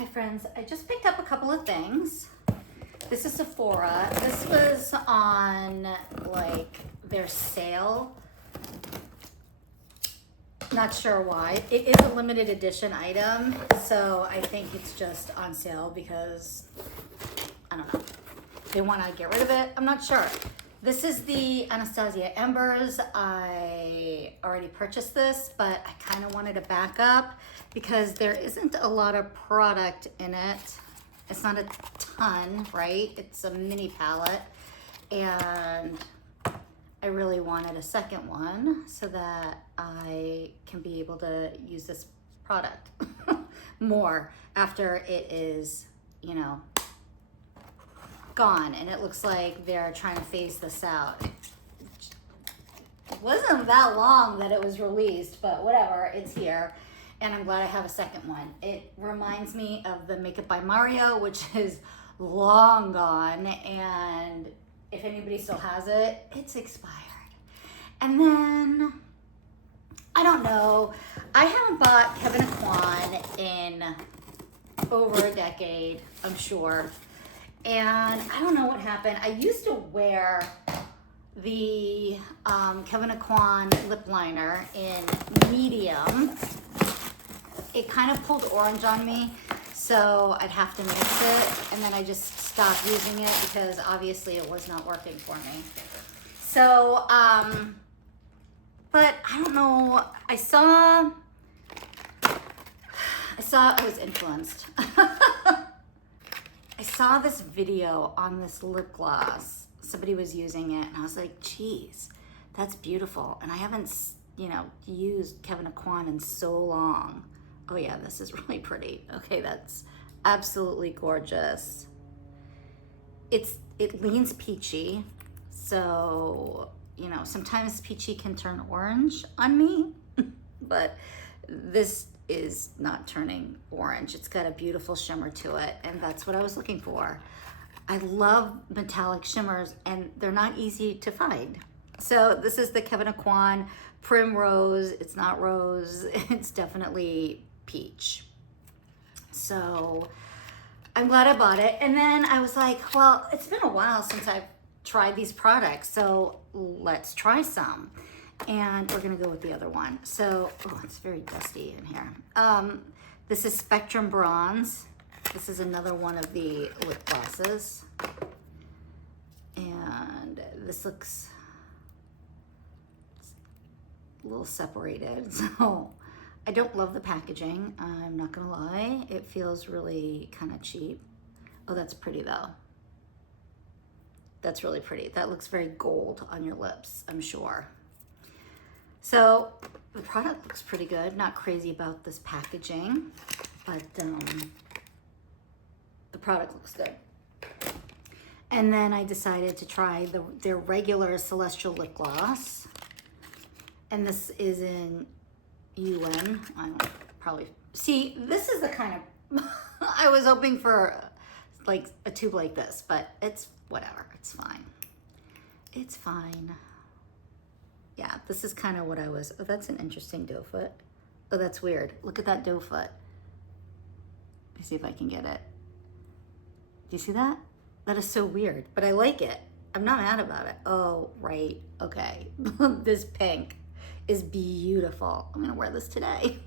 Hi friends, I just picked up a couple of things. This is Sephora. This was on like their sale. Not sure why. It is a limited edition item, so I think it's just on sale because, I don't know, they want to get rid of it. I'm not sure. This is the Anastasia Embers. I already purchased this, but I kind of wanted to back up because there isn't a lot of product in it. It's not a ton, right? It's a mini palette, and I really wanted a second one so that I can be able to use this product more after it is, you know, gone. And it looks like they're trying to phase this out. It wasn't that long that it was released, but whatever, it's here. And I'm glad I have a second one. It reminds me of the Makeup by Mario, which is long gone. And if anybody still has it, it's expired. And then, I don't know, I haven't bought Kevyn Aucoin in over a decade, I'm sure. And I don't know what happened. I used to wear the Kevyn Aucoin lip liner in medium. It kind of pulled orange on me, so I'd have to mix it. And then I just stopped using it because obviously it was not working for me. So, but I don't know, I was influenced. I saw this video on this lip gloss. Somebody was using it and I was like, geez, that's beautiful. And I haven't, you know, used Kevyn Aucoin in so long. Oh yeah, this is really pretty. Okay, that's absolutely gorgeous. It leans peachy. So, you know, sometimes peachy can turn orange on me, but this is not turning orange. It's got a beautiful shimmer to it, and that's what I was looking for. I love metallic shimmers, and they're not easy to find. So this is the Kevyn Aucoin Primrose. It's not rose, it's definitely peach. So I'm glad I bought it. And then I was like, well, it's been a while since I've tried these products, so let's try some. And we're gonna go with the other one. So, oh, it's very dusty in here. This is Spectrum Bronze. This is another one of the lip glosses. And this looks a little separated. So I don't love the packaging, I'm not gonna lie. It feels really kind of cheap. Oh, that's pretty though. That's really pretty. That looks very gold on your lips, I'm sure. So the product looks pretty good. Not crazy about this packaging, but the product looks good. And then I decided to try their regular Celestial lip gloss. And this is in UN. I don't probably see. This is the kind of I was hoping for, like a tube like this, but it's whatever. It's fine. It's fine. Yeah, this is kind of what I was. Oh, that's an interesting doe foot. Oh, that's weird. Look at that doe foot. Let me see if I can get it. Do you see that? That is so weird, but I like it. I'm not mad about it. Oh, right. Okay. This pink is beautiful. I'm gonna wear this today.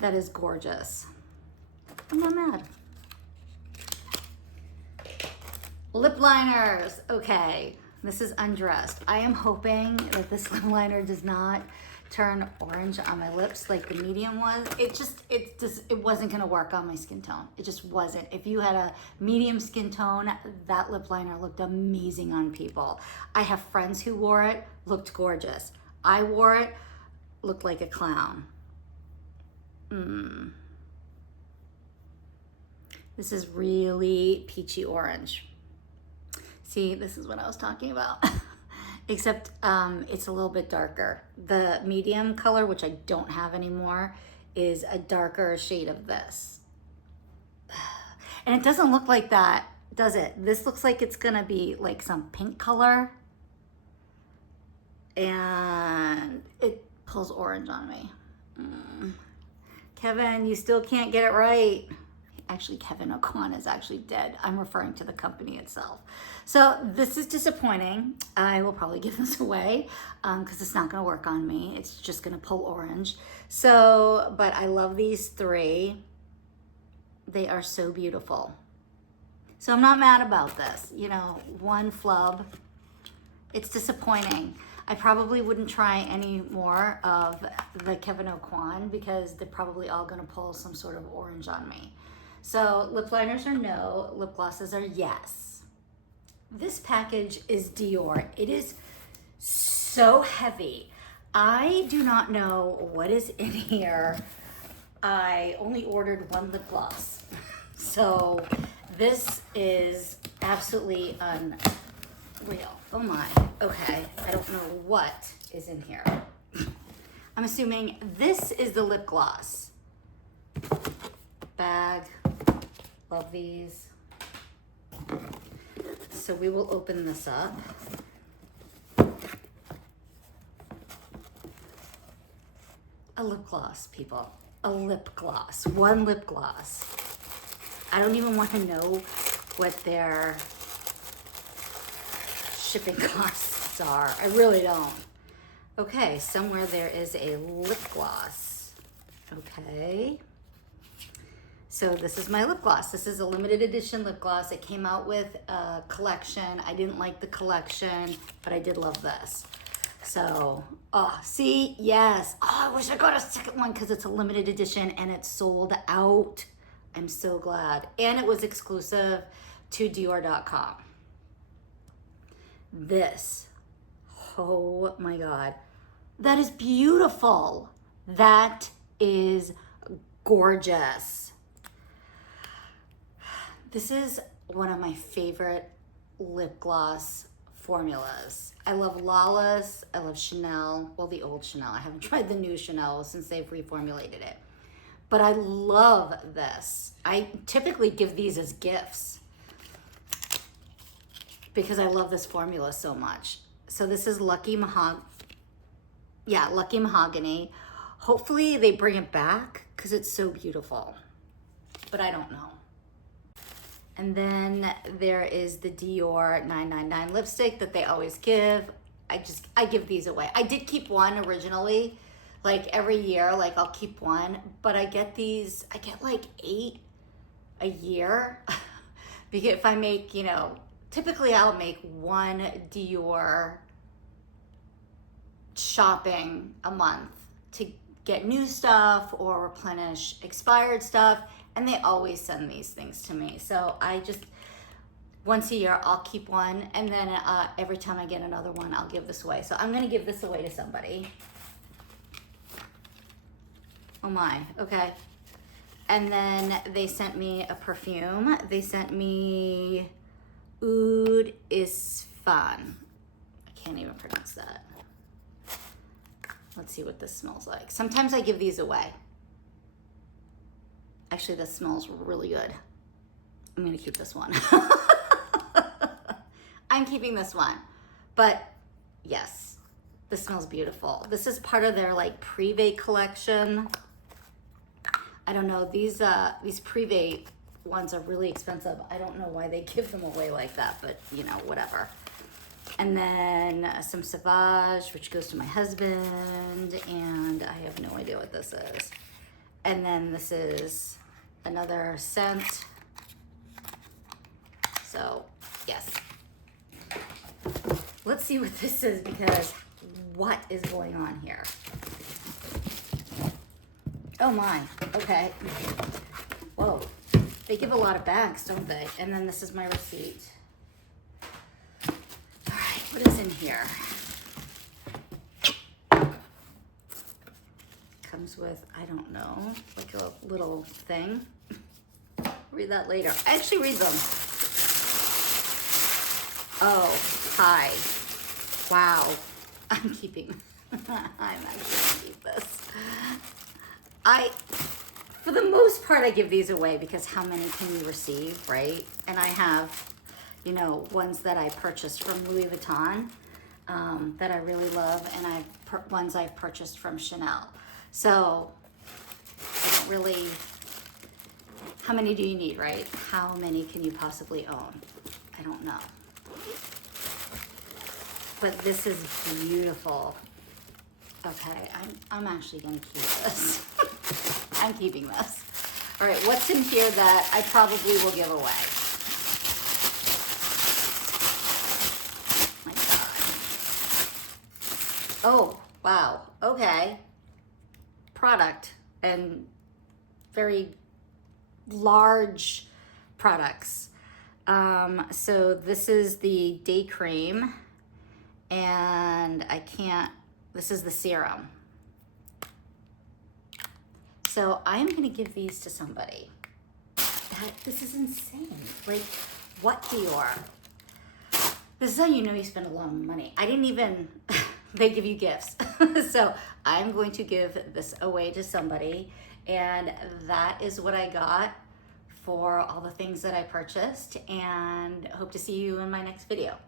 That is gorgeous. I'm not mad. Lip liners. Okay. This is Undressed. I am hoping that this lip liner does not turn orange on my lips like the medium was. It wasn't gonna work on my skin tone. It just wasn't. If you had a medium skin tone, that lip liner looked amazing on people. I have friends who wore it, looked gorgeous. I wore it, looked like a clown. This is really peachy orange. See, this is what I was talking about. Except it's a little bit darker. The medium color, which I don't have anymore, is a darker shade of this. And it doesn't look like that, does it? This looks like it's gonna be like some pink color. And it pulls orange on me. Kevyn, you still can't get it right. Actually, Kevyn Aucoin is actually dead. I'm referring to the company itself. So this is disappointing. I will probably give this away because it's not going to work on me. It's just going to pull orange. So, but I love these three. They are so beautiful. So I'm not mad about this. You know, one flub. It's disappointing. I probably wouldn't try any more of the Kevyn Aucoin because they're probably all gonna pull some sort of orange on me. So lip liners are no, lip glosses are yes. This package is Dior. It is so heavy. I do not know what is in here. I only ordered one lip gloss. So this is absolutely unreal. Oh my, okay. I don't know what is in here. I'm assuming this is the lip gloss. Bag, love these. So we will open this up. A lip gloss, people. A lip gloss, one lip gloss. I don't even want to know what their shipping costs are. I really don't. Okay, somewhere there is a lip gloss. Okay. So this is my lip gloss. This is a limited edition lip gloss. It came out with a collection. I didn't like the collection, but I did love this. So, oh, see, yes. Oh, I wish I got a second one because it's a limited edition and it's sold out. I'm so glad. And it was exclusive to Dior.com. This, oh my God, that is beautiful. That is gorgeous. This is one of my favorite lip gloss formulas. I love Lawless, I love Chanel, well, the old Chanel. I haven't tried the new Chanel since they've reformulated it. But I love this. I typically give these as gifts because I love this formula so much. So this is Lucky Mahogany. Yeah, Lucky Mahogany. Hopefully they bring it back because it's so beautiful, but I don't know. And then there is the Dior 999 lipstick that they always give. I give these away. I did keep one originally, like every year, like I'll keep one, but I get like 8 a year. Because if I make, you know, typically I'll make one Dior shopping a month to get new stuff or replenish expired stuff. And they always send these things to me. So I just, once a year, I'll keep one. And then every time I get another one, I'll give this away. So I'm gonna give this away to somebody. Oh my, okay. And then they sent me a perfume. They sent me Oud Isfan. I can't even pronounce that. Let's see what this smells like. Sometimes I give these away. Actually, this smells really good. I'm gonna keep this one. I'm keeping this one. But yes, this smells beautiful. This is part of their like Privé collection. I don't know, these Privé ones are really expensive. I don't know why they give them away like that, but you know, whatever. And then some Sauvage, which goes to my husband, and I have no idea what this is. And then this is another scent. So, yes. Let's see what this is because what is going on here? Oh my, okay. Whoa, they give a lot of bags, don't they? And then this is my receipt. All right, what is in here? Comes with, I don't know, like a little thing. Read that later. I actually read them. Oh, hi. Wow. I'm keeping, I'm actually gonna keep this. For the most part, I give these away because how many can you receive, right? And I have, you know, ones that I purchased from Louis Vuitton that I really love, and ones I've purchased from Chanel. So I don't really How many do you need, right? How many can you possibly own? I don't know. But this is beautiful. Okay, I'm actually gonna keep this. I'm keeping this. All right, what's in here that I probably will give away? My God. Oh, wow, okay. Product and very large products. So this is the day cream, and this is the serum. So I'm gonna give these to somebody. This is insane. Like, what, Dior? This is how you know you spend a lot of money. I didn't even, they give you gifts. So I'm going to give this away to somebody, and that is what I got for all the things that I purchased, and hope to see you in my next video.